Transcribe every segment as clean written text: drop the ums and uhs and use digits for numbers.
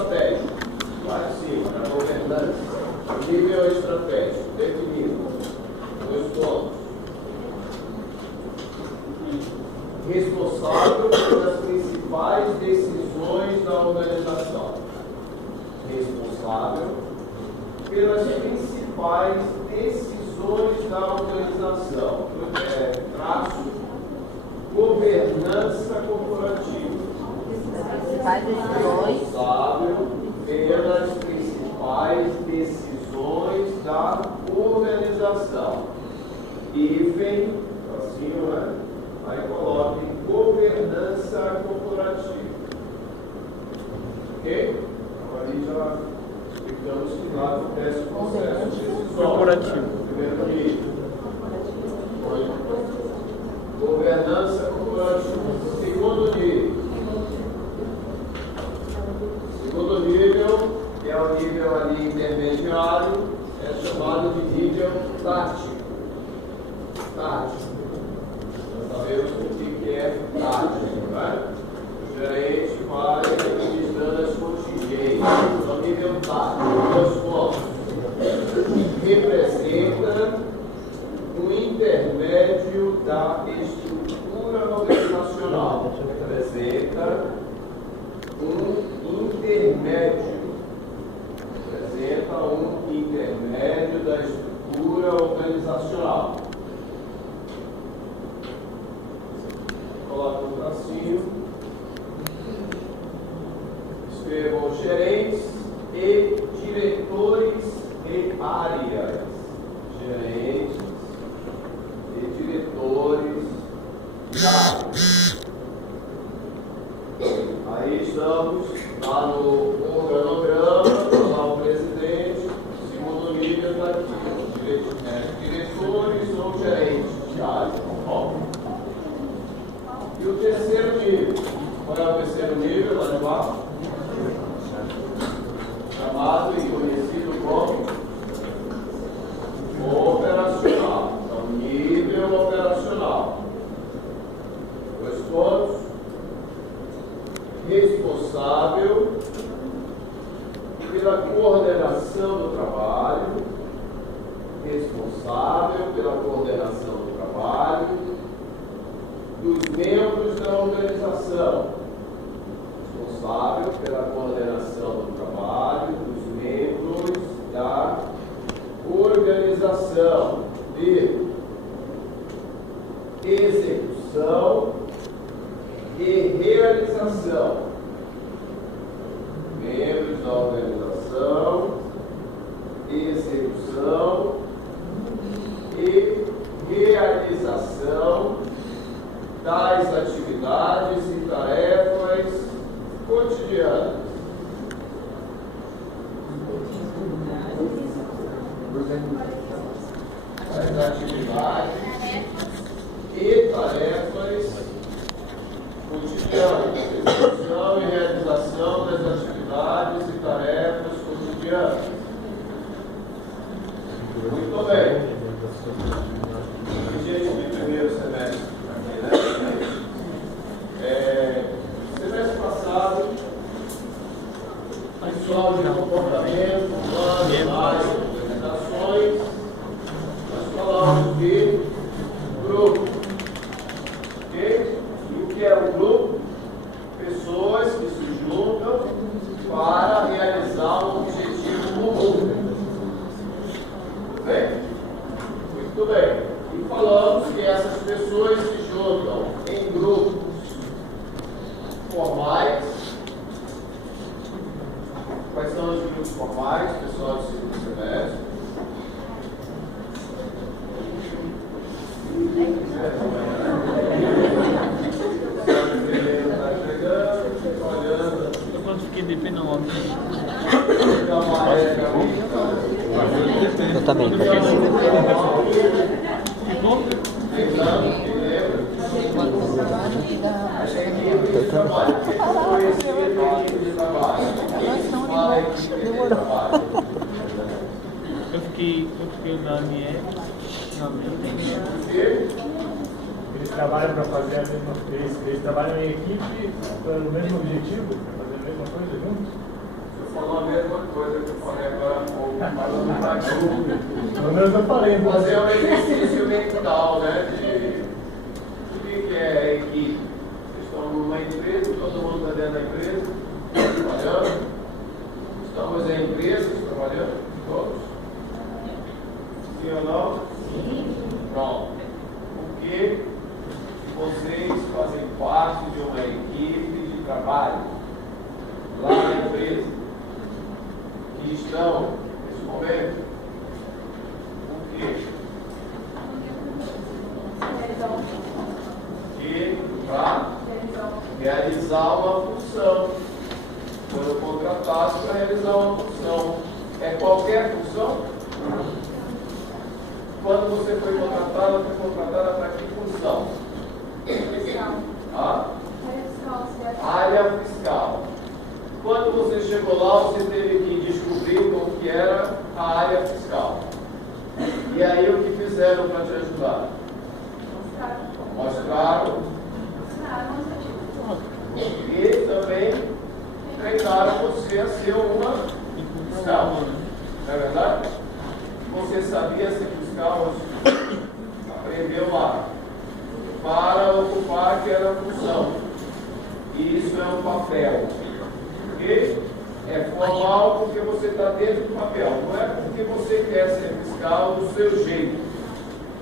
estratégico, lá em cima, na governança. Nível estratégico, definido. 2 pontos. Responsável pelas principais decisões da organização. Responsável pelas principais decisões da organização. Traço, governança corporativa. Responsável pelas principais decisões da organização. Hífen, assim, né? Aí coloque governança corporativa. Ok? Então ali já explicamos que lá acontece o processo corporativo. Primeiro nível. Governança corporativa. Segundo nível. Segundo nível, que é o nível ali intermediário, é chamado de nível tático. Tático. Nós sabemos o que é tático, né? O gerente vai administrando as contingências. No nível tático, 2 pontos. Representa o intermédio da estrutura organizacional. Representa um intermédio. Representa um intermédio da estrutura organizacional. Coloque um tracinho. Escrevam gerentes e diretores de áreas. Gerentes e diretores de áreas. Aí estamos lá no organograma, lá o presidente, segundo nível está aqui. Diretores ou gerentes de áreas. Bom. E o terceiro nível? Qual é o terceiro nível lá de baixo? Chamado e conhecido como operacional. Então, nível operacional. 2 pontos. Responsável pela coordenação do trabalho. Responsável pela coordenação do trabalho dos membros da organização. Responsável pela coordenação do trabalho dos membros da organização. De execução e realização. Membros da organização, execução e realização das atividades e tarefas cotidianas. Das atividades e tarefas cotidianas. Execução e realização das atividades e tarefas cotidianas. Muito bem. Gente de primeiro semestre aqui, né? Semestre passado, pessoal de comportamento, planos, organizações, nós falamos de grupo. Ok? E o que é o grupo? Pessoas que se juntam para realizar um objetivo comum. Tudo bem? Muito bem. E falamos que essas pessoas se juntam em grupos formais. Quais são os grupos formais, pessoal do segundo semestre? Eu quando fiquei de pé não. Eu também. Eu fiquei na minha. Eles trabalham para fazer a mesma coisa, eles trabalham em equipe para o mesmo objetivo, para fazer a mesma coisa juntos? falou a mesma coisa que eu falei agora há pouco, mas Pelo menos eu falei. fazer um exercício mental, né? De que é equipe. Vocês estão numa empresa, todo mundo está dentro da empresa, trabalhando. Estamos em empresas trabalhando, todos? Sim ou não? Sim. Pronto. Porque vocês fazem parte de uma equipe de trabalho lá na empresa que estão nesse momento. Por quê? E para realizar uma função. Foram contratados para realizar uma função. É qualquer função? Quando você foi contratada para que função? Área fiscal. Quando você chegou lá, você teve que descobrir o que era a área fiscal. E aí o que fizeram para te ajudar? Mostraram. E também treinaram você a ser uma fiscal. Não é verdade? Você sabia ser fiscal? Aprendeu lá. Para ocupar aquela função. E isso é um papel. Ok? É formal porque você está dentro do papel. Não é porque você quer ser fiscal do seu jeito.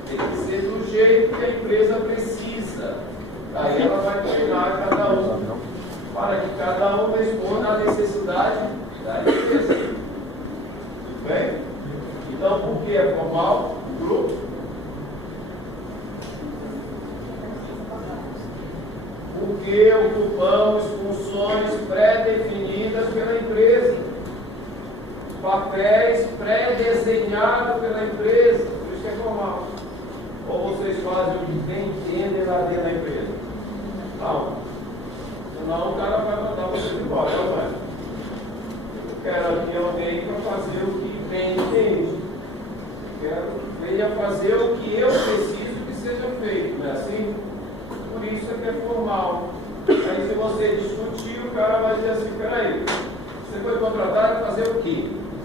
Tem que ser do jeito que a empresa precisa. Aí ela vai treinar cada um. Para que cada um responda à necessidade da empresa. Tudo bem? Então, por que é formal? Grupo. Porque ocupamos funções pré-definidas pela empresa, papéis pré-desenhados pela empresa, por isso que é formal. Ou vocês fazem o que bem entendem lá dentro da empresa? Não. Senão o cara vai mandar vocês embora, não vai? Eu quero aqui alguém para fazer o que bem entende. Eu quero que venha fazer o que eu preciso que seja feito, não é assim? Por isso é que é formal. Aí se você discutir, o cara vai dizer assim, peraí, você foi contratado para fazer o quê?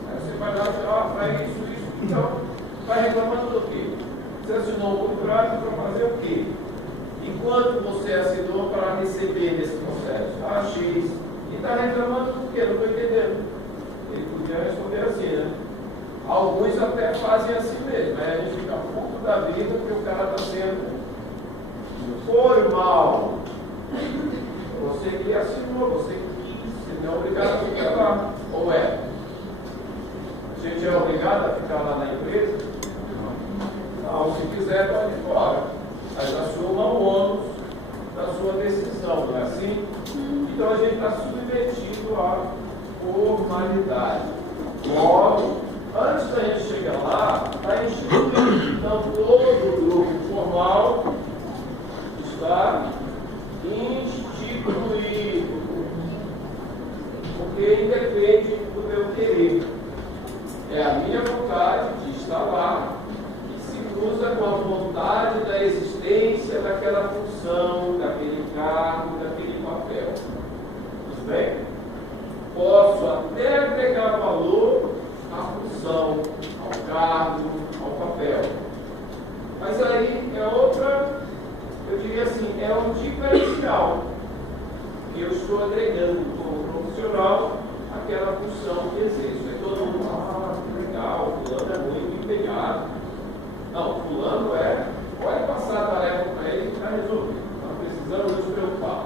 Aí você vai lá e fala, faz isso, então, vai reclamando do quê? Você assinou um contrato para fazer o quê? E quanto você assinou para receber nesse processo? Ah, X. E está reclamando por quê? Não estou entendendo. Ele podia responder assim, né? Alguns até fazem assim mesmo, mas a gente fica puto da vida porque o cara está sendo formal. Você que assinou, você que quis, você não é obrigado a ficar lá. Ou é? A gente é obrigado a ficar lá na empresa? Não, se quiser pode ir fora. Mas assuma o ônus da sua decisão, não é assim? Então a gente está submetido à formalidade. Logo, antes da gente chegar lá, está instituído. Então todo grupo formal está instituído. Porque independe do meu querer. É a minha vontade de estar lá. Cruza com a vontade da existência daquela função, daquele cargo, daquele papel. Tudo bem? Posso até agregar valor à função, ao cargo, ao papel. Mas aí é outra, eu diria assim, é um diferencial. Eu estou agregando como profissional aquela função que exerço. É todo mundo, que legal, fulano é muito empenhado. Não, fulano pode passar a tarefa para ele que está resolvido. Não precisamos nos preocupar.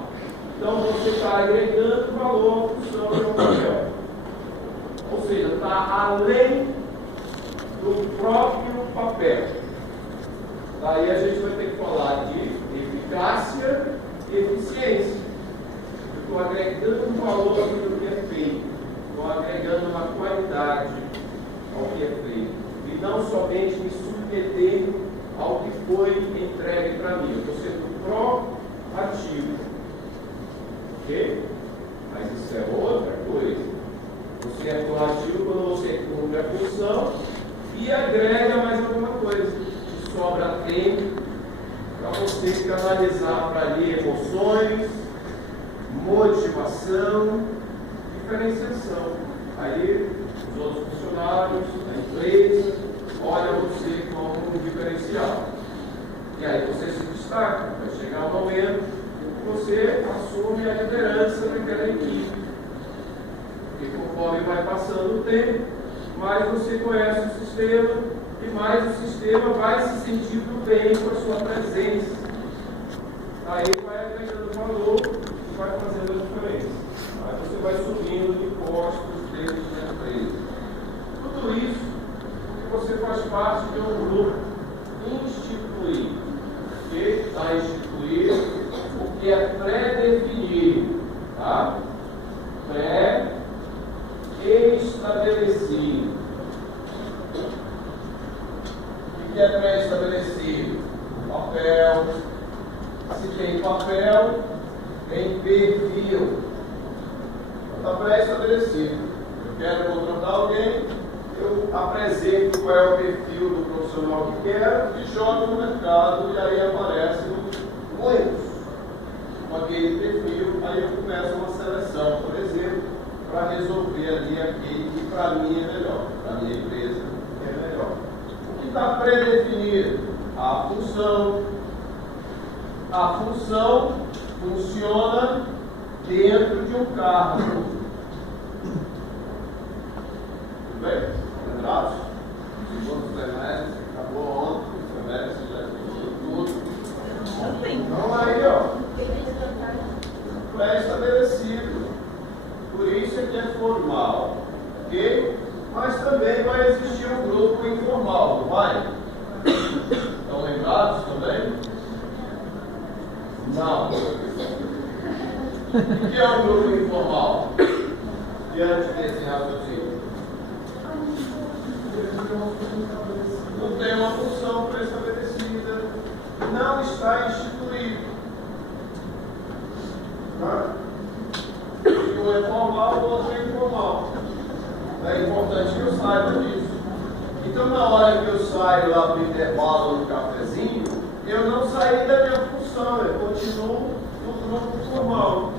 Então você está agregando valor à função do papel. Ou seja, está além do próprio papel. Daí a gente vai ter que falar de eficácia e eficiência. Eu estou agregando valor àquilo que é feito. Estou agregando uma qualidade ao que é feito. E não somente me submeter ao que foi entregue para mim. Eu estou sendo proativo. Ok? Mas isso é outra coisa. Você é proativo quando você cumpre a função e agrega mais alguma coisa. E sobra tempo para você canalizar para ali emoções, motivação, diferenciação. Aí os outros funcionários, a empresa, olham você como um diferencial. E aí você se destaca. Vai chegar um momento que você assume a liderança daquela equipe. E conforme vai passando o tempo, mais você conhece o sistema e mais o sistema vai se sentindo bem com a sua presença. Aí vai agregando valor e vai fazendo a diferença. Aí você vai subindo de postos dentro da empresa. Tudo isso porque você faz parte de um grupo instituído. Que está instituído o que é pré-definido, tá? Pré-estabelecido. O que é pré-estabelecido? Papel. Se tem papel, tem perfil. Está pré-estabelecido. Eu quero contratar alguém, eu apresento qual é o perfil do profissional que quero e jogo no mercado e aí aparecem muitos com aquele perfil, aí eu começo uma seleção, por exemplo, para resolver ali aquele que para mim é melhor, para a minha empresa é melhor. O que está predefinido? A função. A função funciona dentro de um carro. Tudo bem? Lembrados? Segundo semestre, acabou ontem, o semestre já tem tudo. Então aí, ó, pré-estabelecido. Por isso é que é formal, ok? Mas também vai existir um grupo informal, não vai? Estão lembrados também? Não. O que é um grupo informal? Diante desse raciocínio. Não tem uma função pré-estabelecida, não está instituído. Um é formal, o outro é informal. É importante que eu saiba disso. Então, na hora que eu saio lá do intervalo do cafezinho, eu não saí da minha função, eu continuo no grupo formal.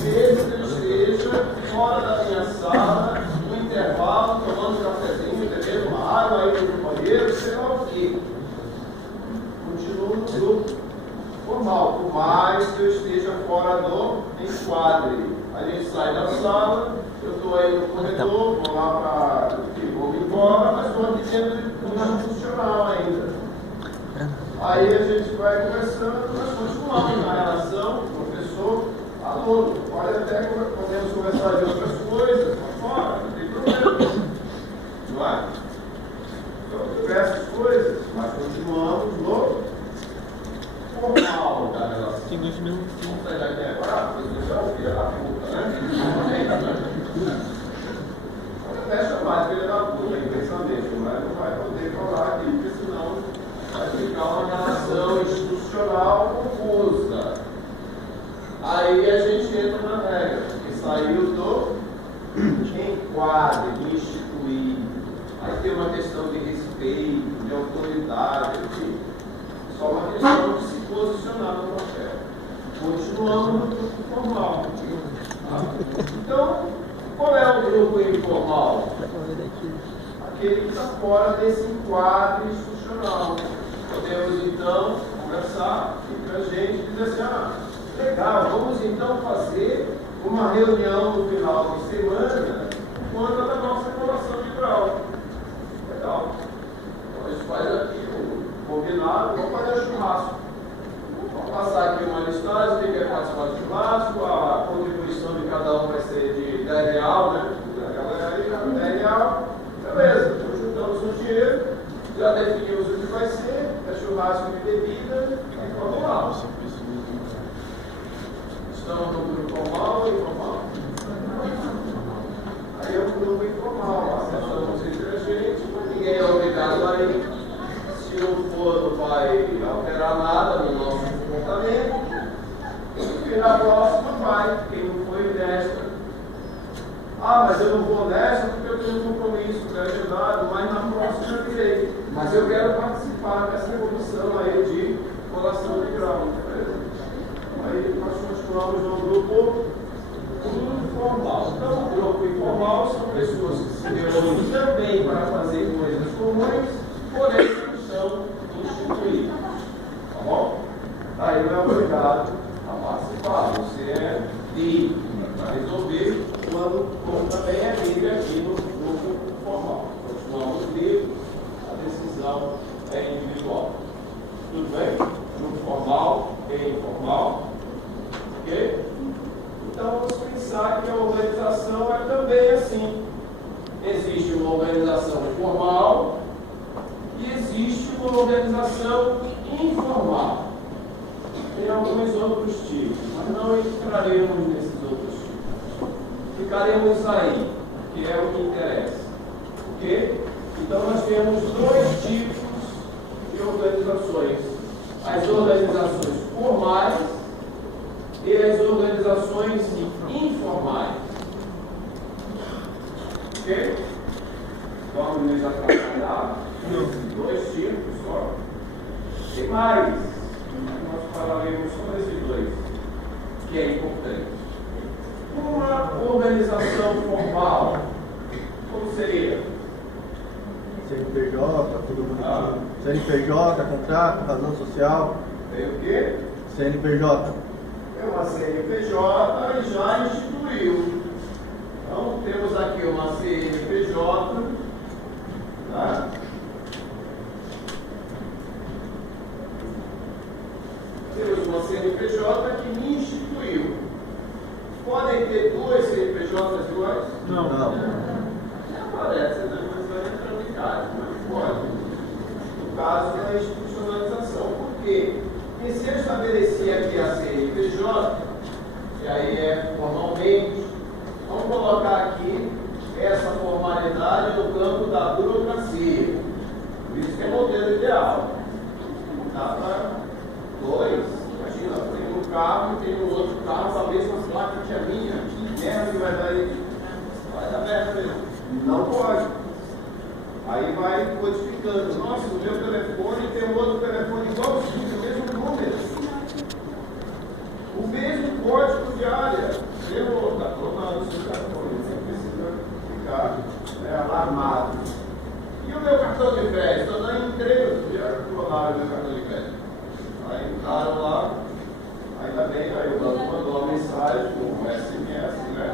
Mesmo que eu esteja fora da minha sala, no intervalo, tomando um cafezinho, bebendo uma água, aí no banheiro, sei lá o quê. Continuo no grupo formal, por mais que eu esteja fora do enquadre. A gente sai da sala, eu estou aí no corredor, vou lá para. Vou me embora, mas estou aqui dentro do funcional ainda. Aí a gente vai conversando, nós continuamos na relação professor-aluno. Pode até podemos conversar de outras coisas, mas fora, não tem problema. Não é? Então, diversas coisas, mas continuamos no formal da relação. Tem 2 minutos. Não sei daqui agora, você já ouvia a puta, né? Pode até chamar de filha da puta em pensamento, mas não vai poder falar aqui, porque senão vai ficar uma relação institucional confusa. Aí a gente entra na regra, que saiu do enquadre, do instituído. Aí tem uma questão de respeito, de autoridade, enfim. Só uma questão de se posicionar no papel. Continuando no grupo formal. Tá? Então, qual é o grupo informal? Aquele que está fora desse enquadre institucional. Podemos então conversar entre a gente e dizer assim, legal, vamos então fazer uma reunião no final de semana por conta da nossa colação de grau. Legal. Então a gente faz aqui o combinado, vamos fazer churrasco. Vamos passar aqui uma listagem, quem quer participar do churrasco, a contribuição de cada um vai ser de R$10, né? A galera aí, R$10. Beleza, então juntamos o dinheiro, já definimos o que vai ser, é churrasco de bebida e vamos lá. Estamos no grupo formal ou informal? Aí é um grupo informal, acessamos entre a gente, ninguém é obrigado a ir. Se não for, não vai alterar nada no nosso comportamento. E na próxima vai, quem não foi nesta. Mas eu não vou nesta porque eu tenho um compromisso pré-agendado, mas na próxima eu virei. Mas eu quero participar dessa comissão aí de colação de grau, beleza? Aí nós continuamos no grupo informal. formal. Então, o grupo informal são pessoas que se reúnem também para fazer coisas comuns, porém não são instituídas. Tá bom? Aí não é obrigado a participar. Você é livre para resolver como também é livre aqui no grupo formal. Continuamos livres, a decisão é individual. Tudo bem? Grupo formal e informal. Ok? Então vamos pensar que a organização é também assim. Existe uma organização formal e existe uma organização informal. Tem alguns outros tipos, mas não entraremos nesses outros tipos. Ficaremos aí, que é o que interessa. Ok? Então nós temos dois tipos de organizações. As organizações formais e as organizações informais. Ok? Vamos nos atrapalhar nesses dois tipos só. E mais, nós falaremos sobre esses dois, que é importante. Uma organização formal, como seria? CNPJ, tudo bonitinho. CNPJ, contrato, razão social. Tem o quê? CNPJ. É uma CNPJ e já instituiu. Então, temos aqui uma CNPJ, tá? Temos uma CNPJ que me instituiu. Podem ter duas CNPJs iguais? Não. Não. Parece, né? Mas vai entrar no caso, mas pode. No caso da institucionalização. Por quê? Porque se eu estabeleci aqui a CNPJ, que aí é formalmente, vamos colocar aqui essa formalidade no campo da burocracia. Por isso que é modelo ideal. Dá para dois. Imagina, tem um carro e tem um outro carro com a mesma placa que a minha. Que merda que vai dar aí? Vai dar merda mesmo. Não pode. Aí vai codificando. Nossa, o meu telefone tem um outro telefone igualzinho, o mesmo número. O mesmo código de área. Eu está tomando o seu cartão, você precisa ficar alarmado. E o meu cartão de crédito? Eu não entrei, eu clonaram o meu cartão de crédito. Aí entraram lá, ainda bem, aí o banco mandou uma mensagem com SMS, né?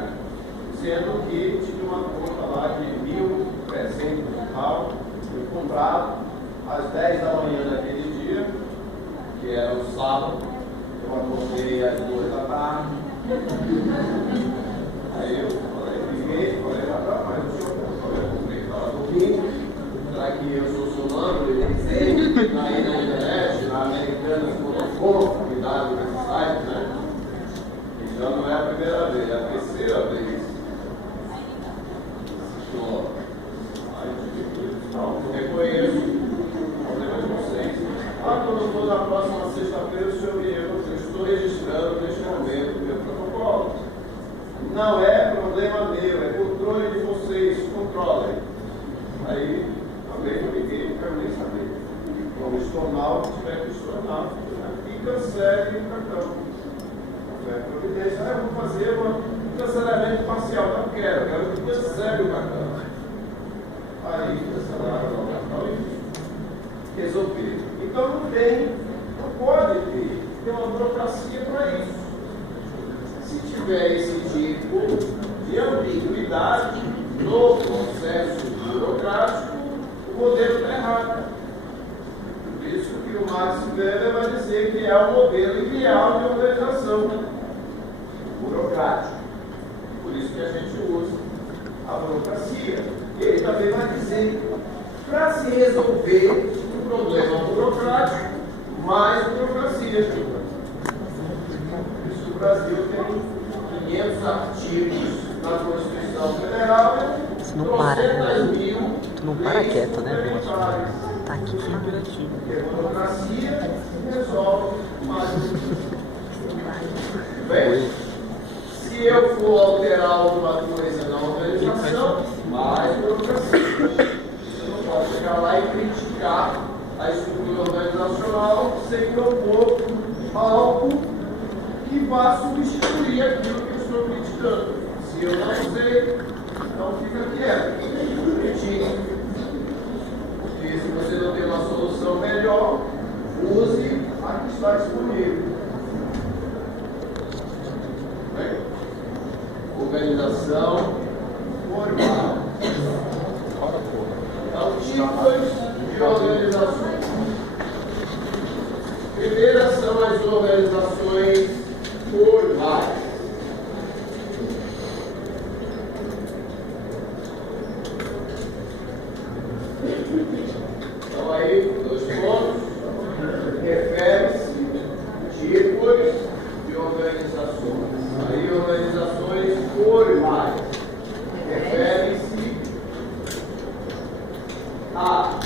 Sendo que tinha uma conta lá de 1.300 real, foi comprado às 10 da manhã daquele dia, que era o sábado. Eu acordei às 2 da tarde. Aí eu falei lá, mas o senhor comprei, estava dormindo. Será que eu sou sonâmbulo? Ele sempre aí na internet, na Americanas.com, cuidado nesse site, né? Então não é a primeira vez, é a terceira vez. Não, eu reconheço o problema de vocês. Quando for na próxima sexta-feira, o senhor me eu estou registrando neste momento o meu protocolo. Não é problema meu, é controle de vocês, controlem. Aí, também não ninguém quer nem saber. Vamos estornar o que tiver que estornar. E cancele o cartão. Providência, eu vou fazer um cancelamento parcial. Não quero que cancele o cartão. Aí, cancelaram o cartão e resolver. Então não pode ter uma burocracia para isso. Se tiver esse tipo de ambiguidade no processo burocrático, o modelo está errado. Por isso que o Max Weber vai dizer que é o modelo ideal de organização burocrática. Por isso que a gente usa a burocracia. E ele também vai dizer que para se resolver um problema burocrático, mais burocracia. Por isso o Brasil tem 500 artigos na Constituição Federal. Isso não para, né? Tu não para quieto, né? Tá aqui. Porque a burocracia resolve mais burocracia. Bem, se eu for alterar alguma coisa na organização, mais burocracia. Você não pode chegar lá e criticar a estrutura organizacional sem propor algo que vá substituir aquilo que eu estou criticando. Se eu não sei, então fica quieto, bonitinho. Porque se você não tem uma solução melhor, use a que está disponível. Bem? Organização formal. Então, tipos de organizações. Primeiras são as organizações formais. Então aí, 2 pontos, refere-se tipos de organizações. Aí, organizações formais. Refere-se a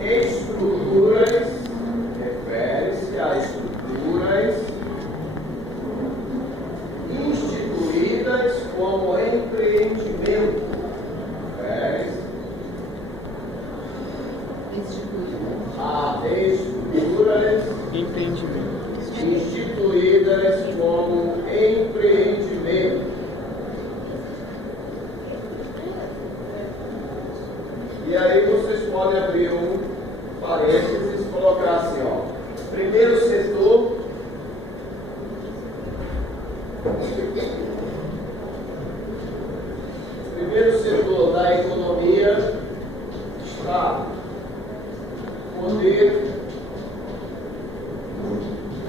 estruturas, refere-se a estruturas instituídas como empreendimento. Refere-se a estruturas instituídas como empreendimento. E aí vocês podem abrir um parênteses e colocar assim, ó. Primeiro setor. Primeiro setor da economia está poder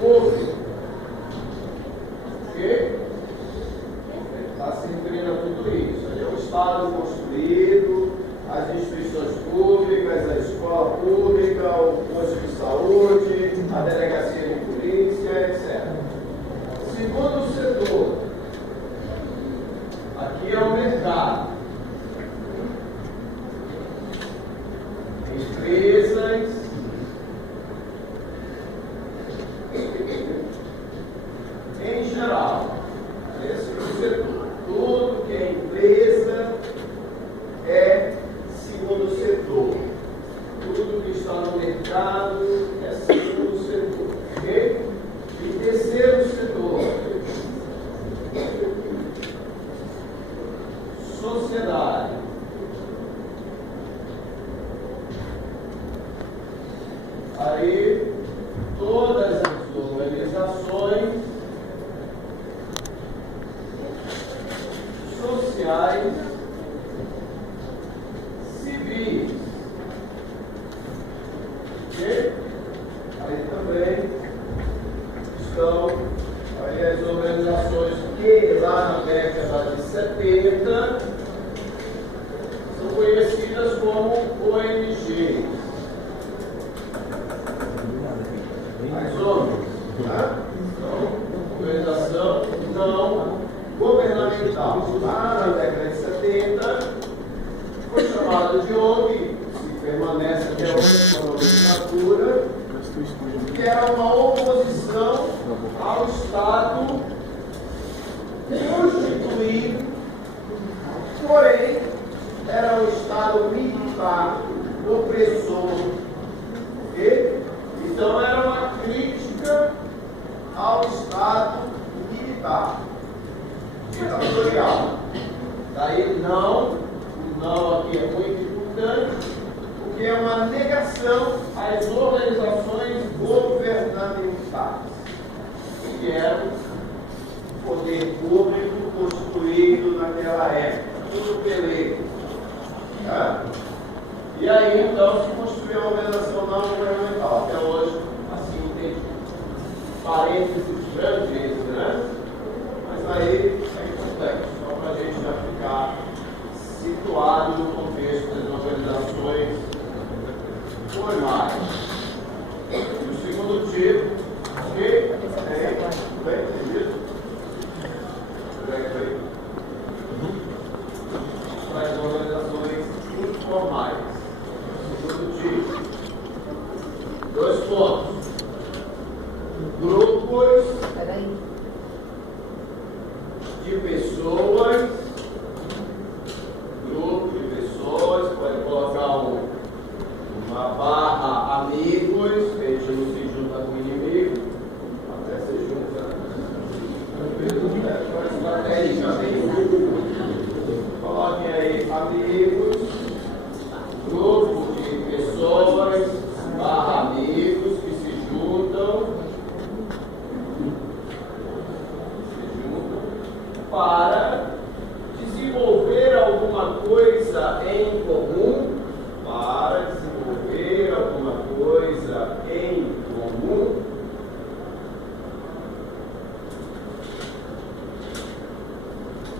público. Ok? Está se referindo a tudo isso. Aí é o Estado construído, as instituições públicas, a escola pública, o posto de saúde, a delegacia de polícia, etc. Segundo setor, aqui é o mercado. Empresas, em geral, esse é o setor. Tudo que é empresa é segundo setor. Tudo que está no mercado é segundo setor. Ok? E terceiro setor, sociedade. Aí, todas as organizações sociais, civis. Ok? Aí também estão aí as organizações que lá na década de 70 são conhecidas como ONGs. As ONGs, tá? Então, organização não governamental. Lá na década de 70 foi chamado de ONG, se permanece até hoje com a nomenclatura, que era uma oposição ao Estado constituído, porém era um Estado militar, opressor. Ok? Então era uma crítica ao Estado militar, ditatorial. Daí não, o não aqui é muito importante, porque é uma negação às organizações governamentais, que eram o poder público constituído naquela época, tudo peleiro. Tá? E aí então se construiu uma organização não governamental, até hoje assim entendi. Parênteses grandes, né? Mas aí é complexo, só para a gente já ficar situado no contexto das organizações formais. E o segundo tipo, ok? Tudo bem? Entendido? Para as organizações informais. Segundo tipo. 2 pontos. Grupos de pessoas. Grupo de pessoas, pode colocar uma barra amigos, a gente não se junta com inimigo, até se junta. Estrategicamente. para desenvolver alguma coisa em comum, para desenvolver alguma coisa em comum,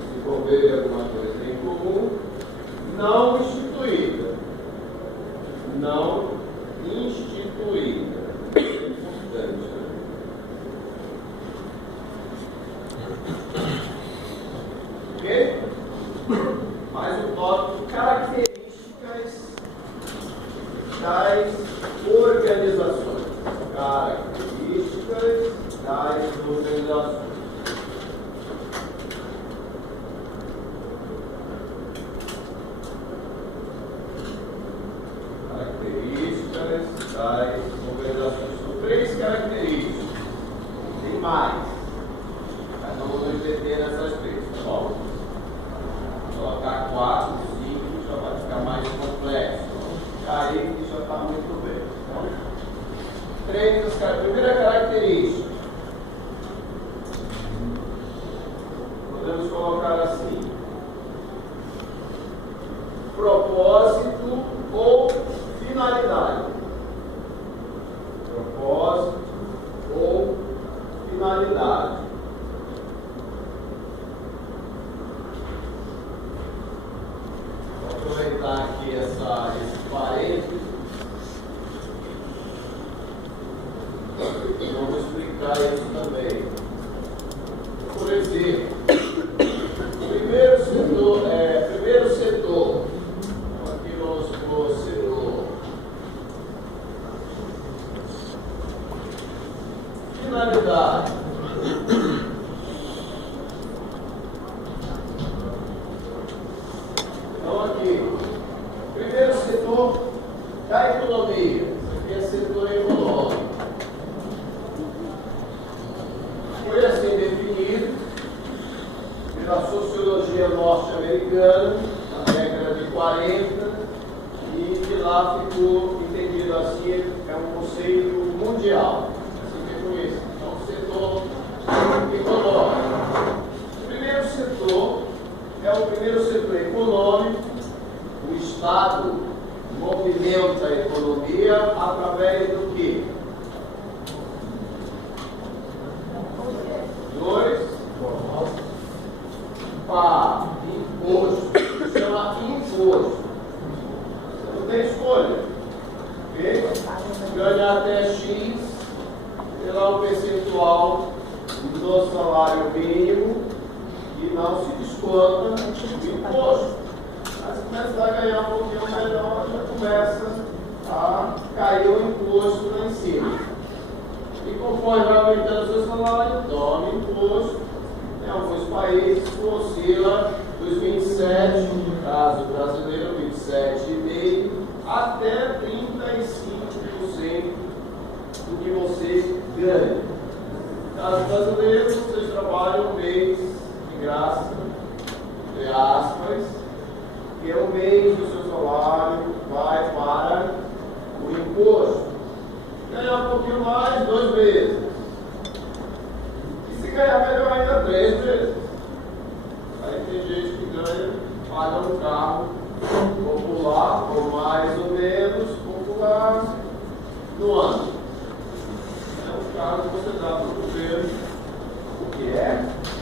desenvolver alguma coisa em comum, não instituída, não instituída. Importante, né? Ok? Mais um tópico: características das organizações. Características das organizações. Características das organizações. São 3 características. Tem mais. Mas não vou me meter nessas 3, tá bom? Colocar 4, 5 já vai ficar mais complexo. Aí que já está muito bem. Então, primeira característica. Podemos colocar assim: propósito ou finalidade. Propósito ou finalidade. Vou aproveitar aqui esse parênteses e vamos explicar isso também. Por exemplo, primeiro setor. Aqui vamos por setor. Finalidade. Então aqui, primeiro setor da economia. Isso aqui é setor econômico. Foi assim definido pela sociologia norte-americana na década de 40 e de lá ficou entendido assim, é um conceito mundial. Assim que é conhecido. Então, setor econômico. O primeiro setor é o primeiro setor econômico. O Estado movimenta a economia através do quê? 2, imposto. Chama imposto. Você não tem escolha. Okay? Ganha até X, terá um percentual do salário mínimo e não se desconta o imposto. Mas se começar a ganhar um pouquinho melhor, já começa a cair o imposto lá em cima. E conforme vai aumentando o seu salário, toma imposto. Em alguns países oscila dos 27%, no caso brasileiro, 27,5%, até 35% do que você ganha. No caso brasileiro, vocês trabalham um mês de graça, entre aspas, que é um mês do seu salário vai para o imposto. Ganhar um pouquinho mais, 2 meses. E se ganhar melhor ainda, 3 vezes. Aí tem gente que ganha, paga um carro popular, ou mais ou menos popular, no ano. É um carro que você dá para o governo, o que é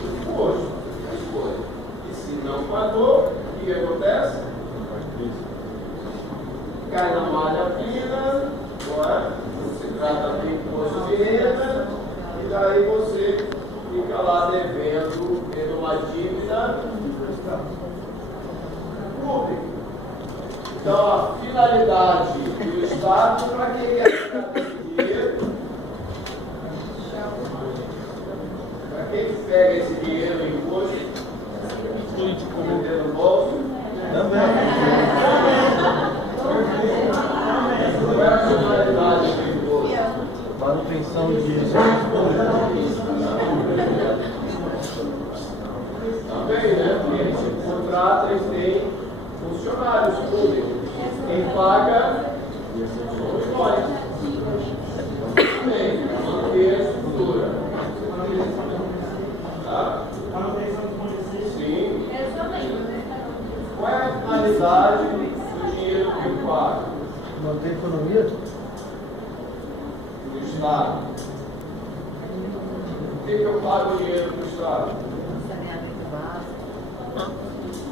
o imposto. A escolha. E se não pagou, o que acontece? Cai na malha fina, não é? Se trata de imposto de renda, e daí você fica lá devendo, tendo uma dívida pública. Então, a finalidade do Estado, para quem quer ficar com dinheiro, para quem que pega esse dinheiro no imposto, político meter no bolso, qual é a finalidade do imposto? Manutenção de Também, né? Porque eles se contratam, eles têm funcionários públicos. Quem paga são nós. Também, para manter a estrutura. Tá? finalidade do dinheiro que eu pago? Manter a economia? Do Estado. Por que eu pago dinheiro para o Estado?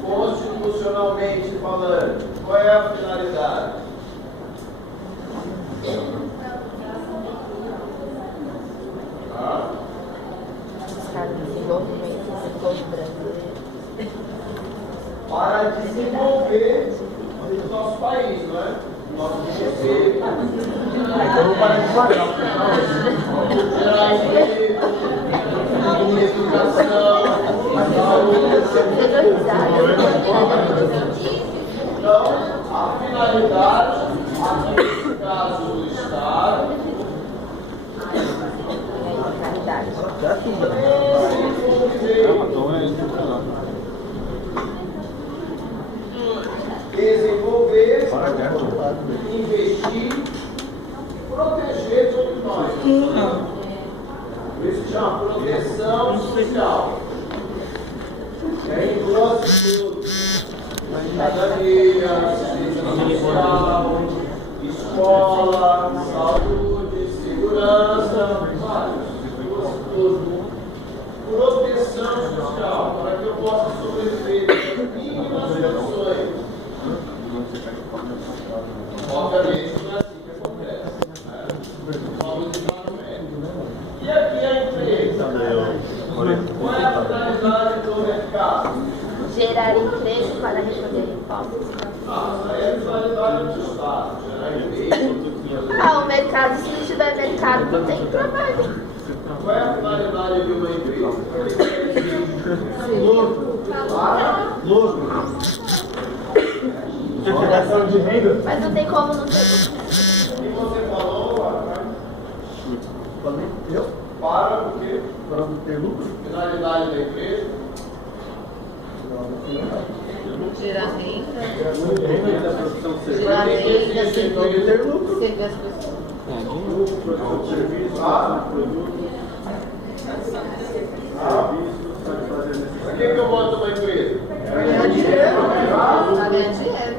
Constitucionalmente falando, qual é a finalidade? Para desenvolver o nosso país, não é? O nosso conceito. Então vamos parar de pagar. Gerar emprego, educação, então, a finalidade, aqui nesse caso do Estado, desenvolver, investir, proteger todos nós. Por isso que chama proteção social. Engloba tudo. Cidadania, assistência social, escola, saúde, segurança, tudo. Proteção social, para que eu possa sobreviver às mínimas condições. Obviamente não é assim que acontece. Vamos entrar no médico. E aqui a empresa? Qual é a finalidade do mercado? Gerar emprego para recolher impostos. Isso aí é a finalidade do Estado. Gerar emprego. O mercado, se não tiver mercado, não tem trabalho. Qual é a finalidade de uma empresa? Lucro. Geração de renda. Mas não tem como não ter. E você falou, Eu? para o quê? Para não ter lucro? Finalidade da empresa? Gerar renda, Para que existe Ter lucro. servir as pessoas. Para que eu monto uma empresa? Ganhar dinheiro. Para ganhar dinheiro.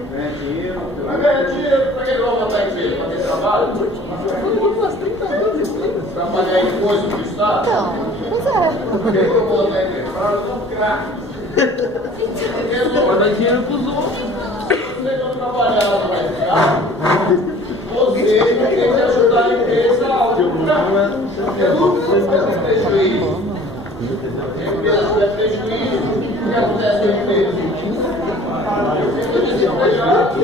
Para ganhar dinheiro. Para que eu vou montar a empresa? Para ter trabalho? Para pagar imposto para o Estado? Então, pois é. Por que eu vou montar a empresa? Para lucrar. Para dar dinheiro para os outros. Você não trabalhar no mercado, você tem que ajudar a empresa a lucrar. Porque lucro não faz prejuízo. A empresa tiver prejuízo, o que acontece com a empresa? Fica desempregado.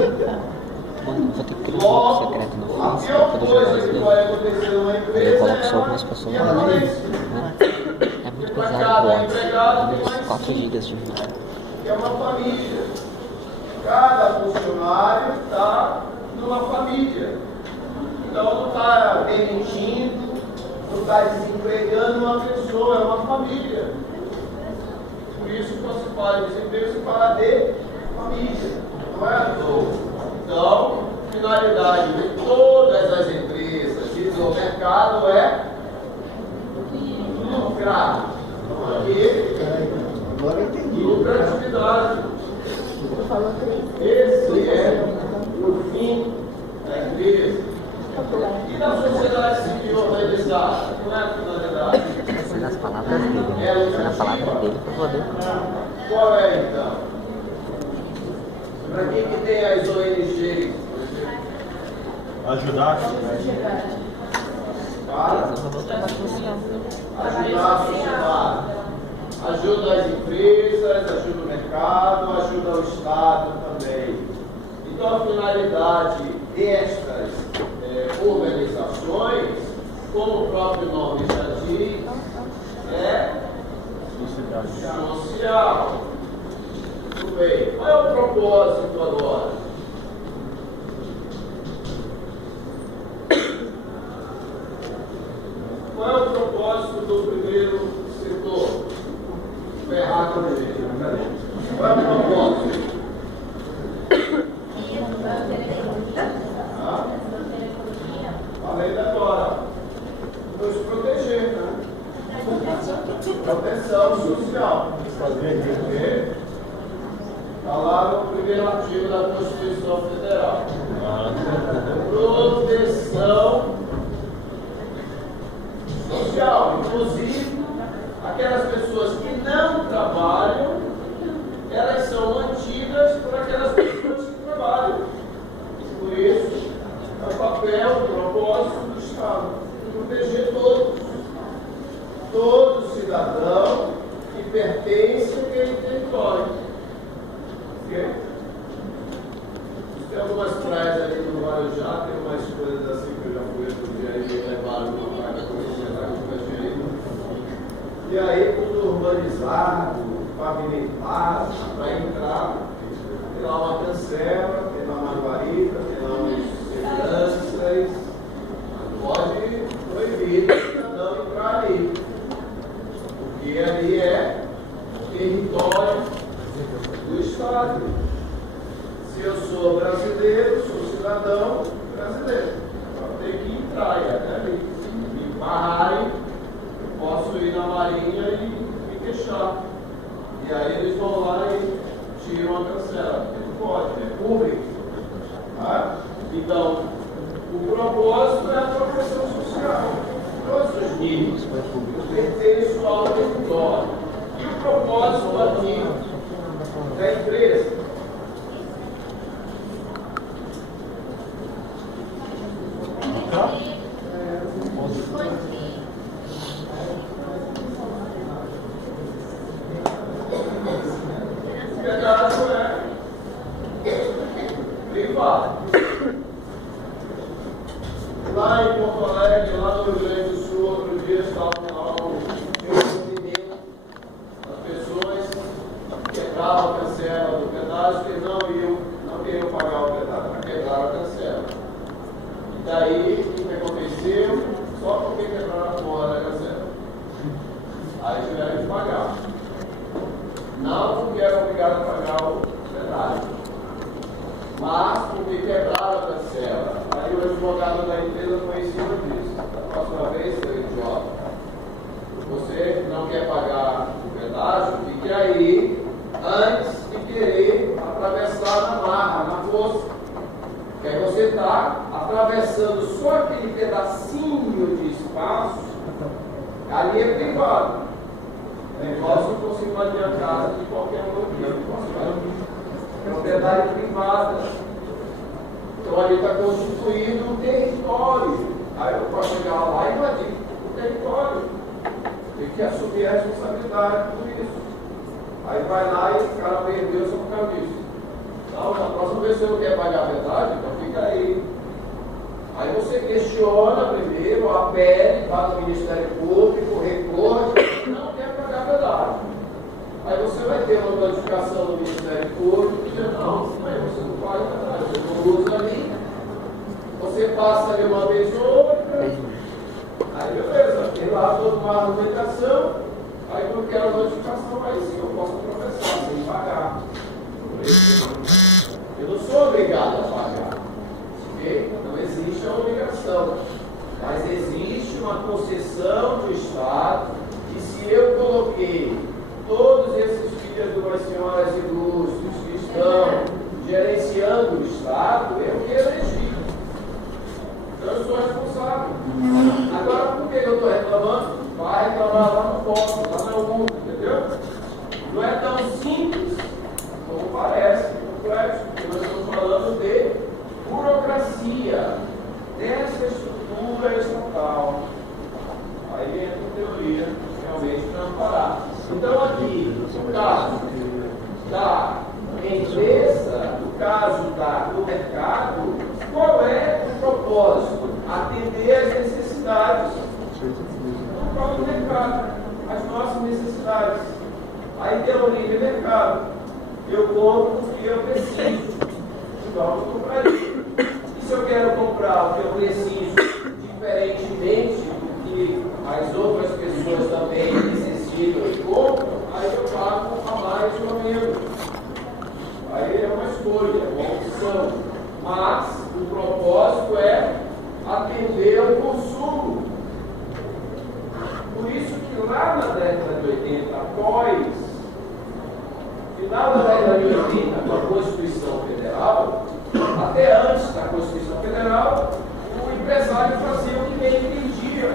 Mano, vou ter que criar um Logo, secreto no a Face pior pra poder jogar coisa esse que jogo. pode acontecer numa Aí eu empresa coloco só é algumas pessoas a lá, violência. né? É muito Para pesado cada pro ar. empregado tem Uns mais 4 GB de vídeo. que é uma família. Cada funcionário está numa família. Então não está demitindo, não está desempregando uma pessoa, é uma família. Por isso, quando se fala de desemprego, se fala de família. Não é à toa. Então, finalidade de todas as empresas e do mercado é lucrar. Então, aqui, Agora eu entendi. lucratividade. Esse é o fim da empresa. E da sociedade civil organizada? Qual é a finalidade? Foi nas palavras dele, né? Foi na palavra dele pra poder. Qual é então? Para que tem as ONGs? Ajudar. Para ajudar a sociedade. Ajuda as empresas, ajuda o mercado, ajuda o Estado também. Então a finalidade destas organizações, como o próprio nome já diz, é social. Muito bem. Qual é o propósito agora? Qual é o propósito do primeiro setor? Ferrar com ele. Qual é o propósito? Além da agora, nos proteger, né? Proteção social. Está lá no primeiro artigo da Constituição Federal. Proteção social. Inclusive, aquelas pessoas que não trabalham, elas são mantidas por aquelas pessoas que trabalham. Por isso, é o papel, o propósito do Estado, proteger todo cidadão que pertence àquele território. Ok? Tem algumas praias ali no Guarujá, tem umas coisas assim que eu já fui outro dia e me levaram uma praia para conhecer lá que eu nunca tinha ido. E aí, tudo urbanizado, pavimentado, para entrar, tem lá uma cancela, tem lá uma guarita, tem lá umas seguranças, pode proibir o cidadão entrar ali, porque ali é território do Estado. Se eu sou brasileiro, sou cidadão brasileiro, eu tenho que entrar, né? Me barrarem, eu posso ir na marinha e me queixar. E aí eles vão lá e tiram a cancela, porque não pode, é público. Tá? Então, o propósito é a proteção social. Todos os níveis pertencem ao território. E o propósito aqui da empresa? Lá em Porto Alegre, lá no Rio Grande do Sul, outro dia estavam reunindo as pessoas que quebravam a cancela do pedágio, que não queriam pagar o pedágio, para quebrar a cancela. E daí, o que aconteceu? Só porque quebraram a porra da cancela. Aí tiveram que pagar. Não porque era obrigado a pagar o pedágio, mas porque quebraram a cancela. Aí o advogado da empresa foi em cima disso. Da próxima vez, seu idiota, você não quer pagar o pedágio, fique aí antes de querer atravessar na marra, na força. Porque aí você está atravessando só aquele pedacinho de espaço, ali é privado. É igual se fosse invadir a casa de qualquer um aqui. É propriedade privada. Então ali está constituído um território. Aí eu posso chegar lá e invadir o território. Tem que assumir a responsabilidade por isso. Aí vai lá e o cara perdeu seu caminho. Então, na próxima vez você não quer pagar a verdade, então fica aí. Aí você questiona primeiro, apele, vai no Ministério Público, recorre, não quer pagar a verdade. Aí você vai ter uma notificação do Ministério Público dizendo, não, mas você não paga a verdade, você não usa ali. Você passa ali uma vez ou outra, aí beleza, tem lá toda uma argumentação, aí quando quero a notificação, aí sim eu posso atravessar, sem pagar. Eu não sou obrigado a pagar, ok? Não existe a obrigação, mas existe uma concessão do Estado, e se eu coloquei todos esses filhos de umas senhoras ilustres que estão gerenciando o Estado, eu que elegi. Então eu sou responsável. Agora, por que eu estou reclamando? Vai reclamar lá no posto, lá no mundo, entendeu? Não é tão simples como parece, complexo, porque nós estamos falando de burocracia dessa estrutura estatal. Aí entra a teoria realmente para amparar. Então aqui, no caso da empresa, no caso do mercado, qual é o propósito? Atender às necessidades do próprio mercado, as nossas necessidades. Aí tem o livre mercado. Eu compro o que eu preciso. Então eu compraria. E se eu quero comprar o que eu preciso, diferentemente do que as outras pessoas também necessitam e compram, aí eu pago a mais ou menos. Aí é uma escolha, é uma opção. Mas o propósito é atender ao consumo. Por isso que lá na década de 80, após que na década de 80, com a Constituição Federal, até antes da Constituição Federal, o empresário fazia o que bem entendia.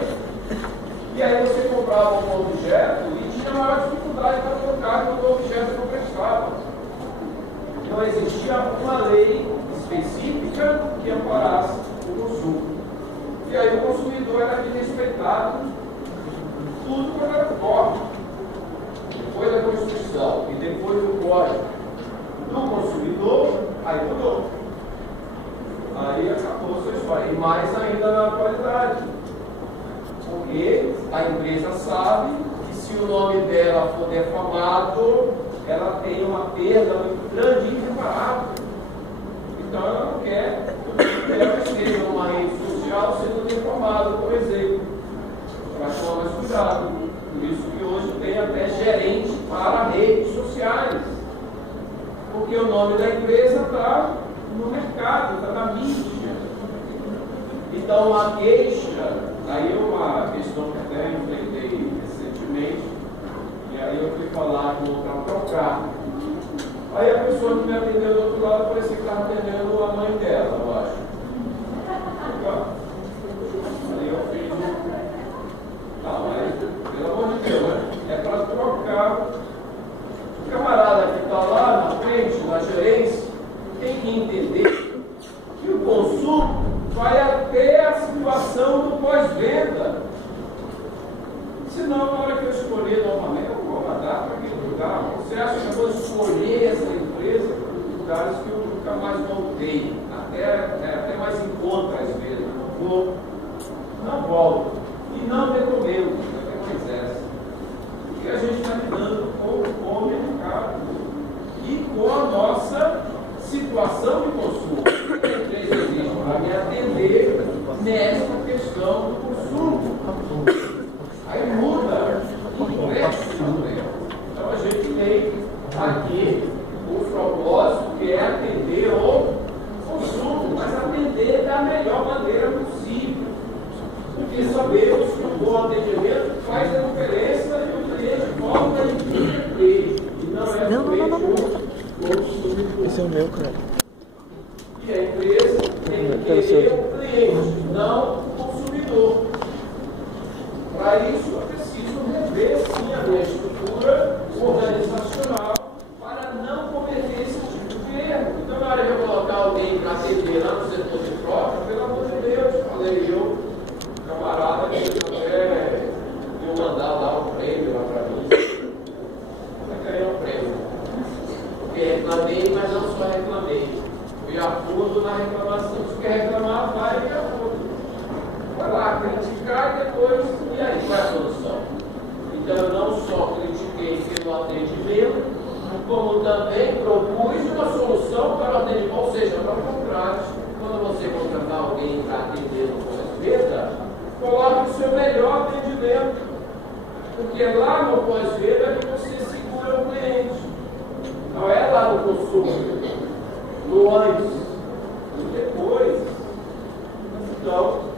E aí você comprava um objeto e tinha maior dificuldade para trocar quando o objeto não prestava. Não existia uma lei específica que amparasse o consumo. E aí o consumidor era respeitado tudo quando era forte. Depois da Constituição e depois do Código do Consumidor, aí mudou. Aí acabou a sua história. E mais ainda na atualidade. Porque a empresa sabe que se o nome dela for defamado, ela tem uma perda muito grande e irreparável. Então ela não quer que ela esteja numa rede social sendo defamada, por exemplo. Para tomar mais cuidado. Por isso que hoje tem até gerente para redes sociais. Porque o nome da empresa está no mercado, está na mídia. Então a queixa, aí é uma questão que até enfrentei recentemente, e aí eu fui falar com o carro. Aí a pessoa que me atendeu do outro lado parecia que estava atendendo a mãe dela, eu acho. Aí eu fiz mas, pelo amor de Deus, né? É para trocar. O camarada que está lá na frente, na gerência, tem que entender que o consumo vai até a situação do pós-venda. Senão, na hora que eu escolher novamente, eu vou mandar para aquele lugar. Você acha que eu vou escolher essa empresa em lugares que eu nunca mais voltei? Até mais em conta, às vezes. Não volto. E não recomendo que quisesse. Porque a gente está lidando com o mercado e com a nossa situação de consumo. A empresa existe para me atender nessa questão do consumo. Aí muda o complexo. Então a gente tem aqui o propósito que é atender o consumo, mas atender da melhor maneira possível. Porque sabemos que um bom atendimento faz a diferença e o cliente volta de dia. E não é Esse é o meu, cara. E a empresa tem que querer o cliente, não o consumidor. Para isso, eu preciso rever sim a minha estrutura organizacional para não cometer esse tipo de erro. Então, na hora de eu colocar alguém para atender lá no setor de troca, pelo amor de Deus, falei eu, camarada, que até eu mandar lá um prêmio lá para mim. Eu queria um prêmio. Porque reclamei, mas não só reclamei. Fui a fundo na reclamação. Se quer reclamar, vai e a fundo. Vai lá, criticar e depois, e aí, qual é a solução? Então eu não só critiquei pelo atendimento, como também propus uma solução para o atendimento, ou seja, para o contrário, quando você contratar alguém para atender no pós-venda, coloque o seu melhor atendimento, porque lá no pós-venda é que você segura o cliente, não é lá no consumo, no antes, no depois. Então,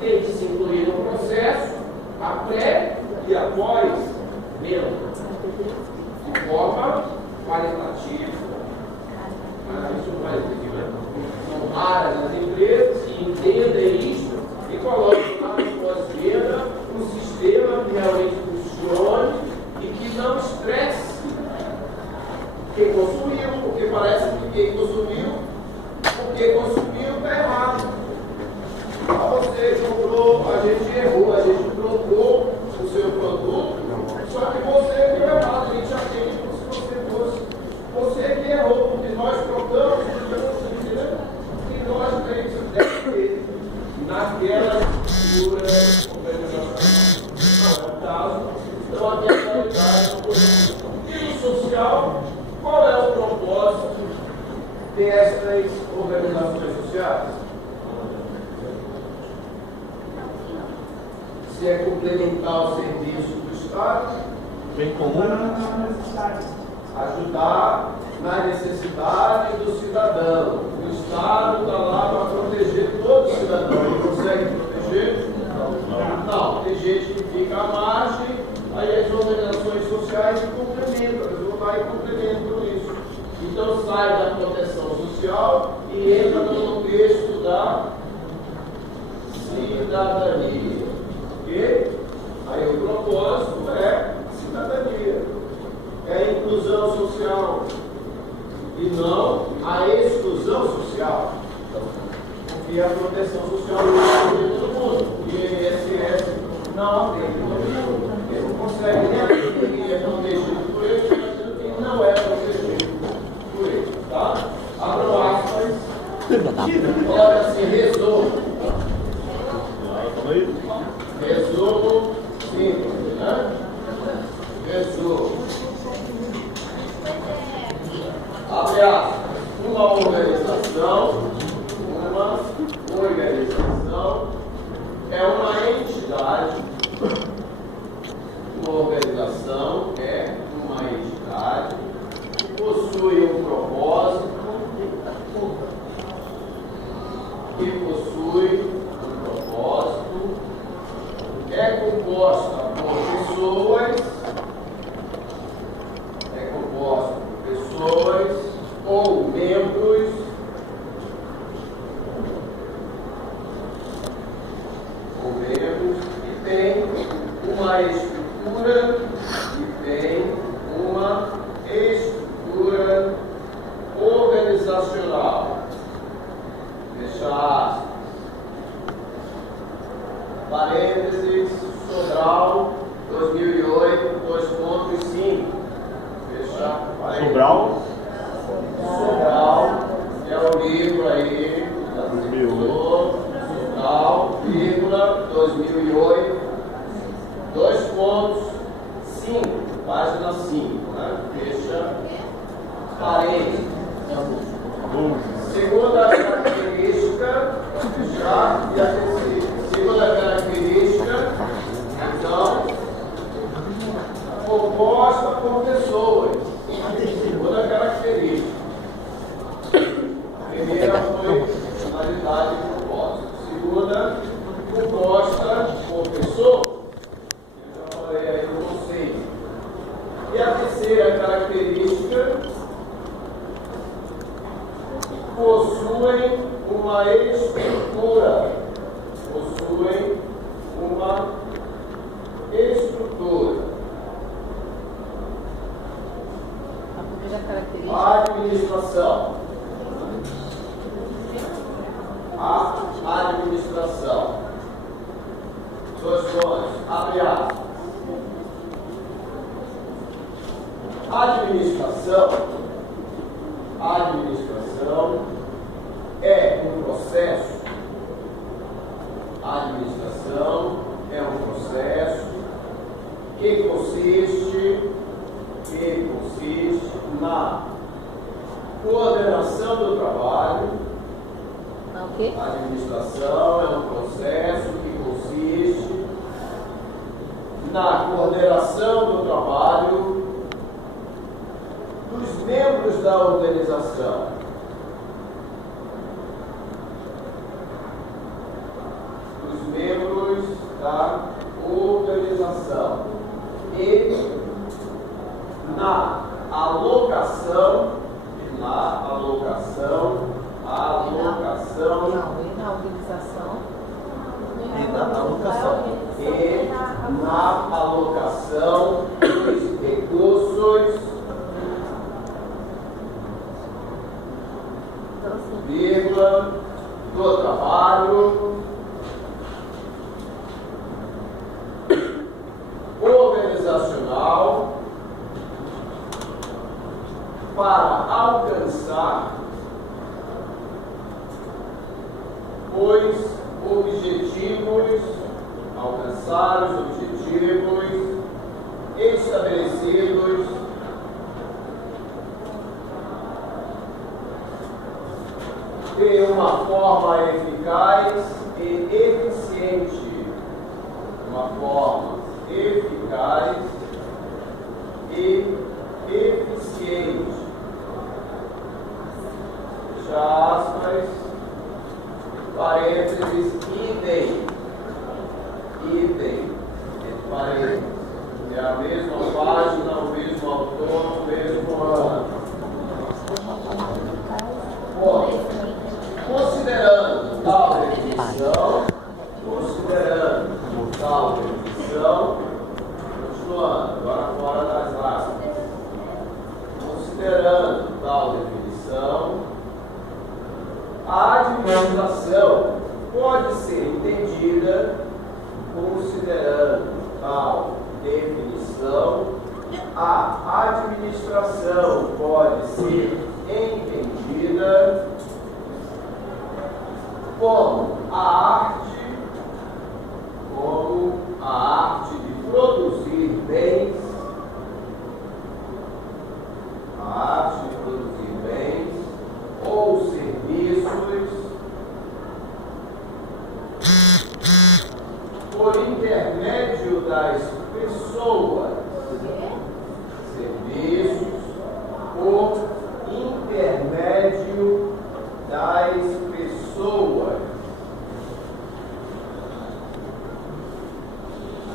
tem que se incluir no processo, a pré e a pós-venda, de forma qualitativa. Isso faz são raras as empresas que entendem isso e colocam lá no pós-venda um sistema que realmente funcione e que não estresse quem consumiu, porque parece que quem consumiu, porque consumiu está errado. Você comprou, a gente errou, a gente trocou o seu produto, só que você viu errado, a gente atende como se você fosse. Você que errou, porque nós trocamos, e nós temos que ter naquela estrutura organizacional. Não é o caso, então a mentalidade e no social, qual é o propósito dessas organizações sociais? Se é complementar o serviço do Estado, Bem comum. ajudar na necessidade do cidadão. O Estado está lá para proteger todo cidadão. Ele consegue proteger? Não. Tem gente que fica à margem, aí as organizações sociais se complementam. vai em cumprimento com isso. Então sai da proteção social e entra no contexto da cidadania. Ok? Aí o propósito é cidadania, é a inclusão social e não a exclusão social. Porque a proteção social não tem todo mundo. E o INSS não tem todo mundo. Ele não consegue nem aquele que é protegido por ele, mas quem não é protegido por ele. Tá? Abram aspas. Olha assim, resumo. Resumo simples, né? Resumo. Abre aspas. Uma organização é uma entidade. Uma organização é uma entidade que possui um propósito, é composta por pessoas ou membros que têm uma estrutura organizacional. Fecha aspas. Parênteses, Sobral, 2008, 2.5. Fecha parênteses. Sobral? Sobral é o livro aí da 2008. Sobral, vírgula, 2008, 2.5, página 5, né? Fecha parênteses. Segunda característica, fechar e a terceira. Segunda característica, então, composta por pessoas. Segunda característica. A primeira foi finalidade e propósito. Segunda, composta por pessoas. Eu já falei aí com vocês. E a terceira característica, possuem uma estrutura. A primeira característica. Administração. Dois pontos. Abre aspas. Administração é um processo. A administração é um processo que consiste na coordenação do trabalho. Okay. A administração é um processo que consiste na coordenação do trabalho dos membros da organização. E na alocação. E na organização. E na alocação dos recursos, vírgula, do trabalho organizacional para alcançar os objetivos estabelecidos de uma forma eficaz e eficiente. Fecha aspas, parênteses, idem, parênteses. É a mesma página, o mesmo autor, o mesmo Considerando tal definição, a administração pode ser entendida considerando tal definição. A administração pode ser entendida como a arte de produzir bens, ou serviços por intermédio das pessoas. Serviços por intermédio das pessoas.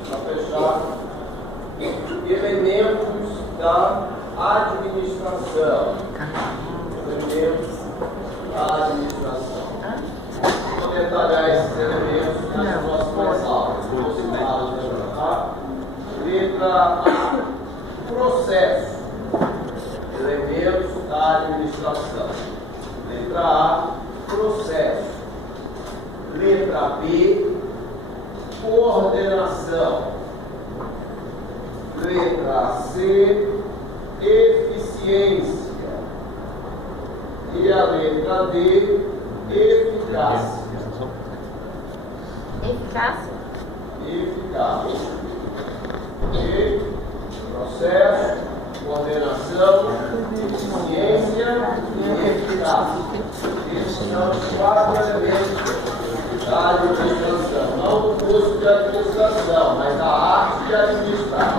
Para fechar, elementos da administração. Elementos da administração. Vou detalhar esses elementos nas próximas aulas. Vou citar, tá? Letra A. Processo. Elementos da administração. Letra A. Processo. Letra B. Coordenação. Letra C. Eficiência. E a letra D. Eficácia. Eficácia? Eficácia. E processo, coordenação, eficiência e eficácia. Esses são os 4 elementos da administração. Não o curso de administração, mas a arte de administrar.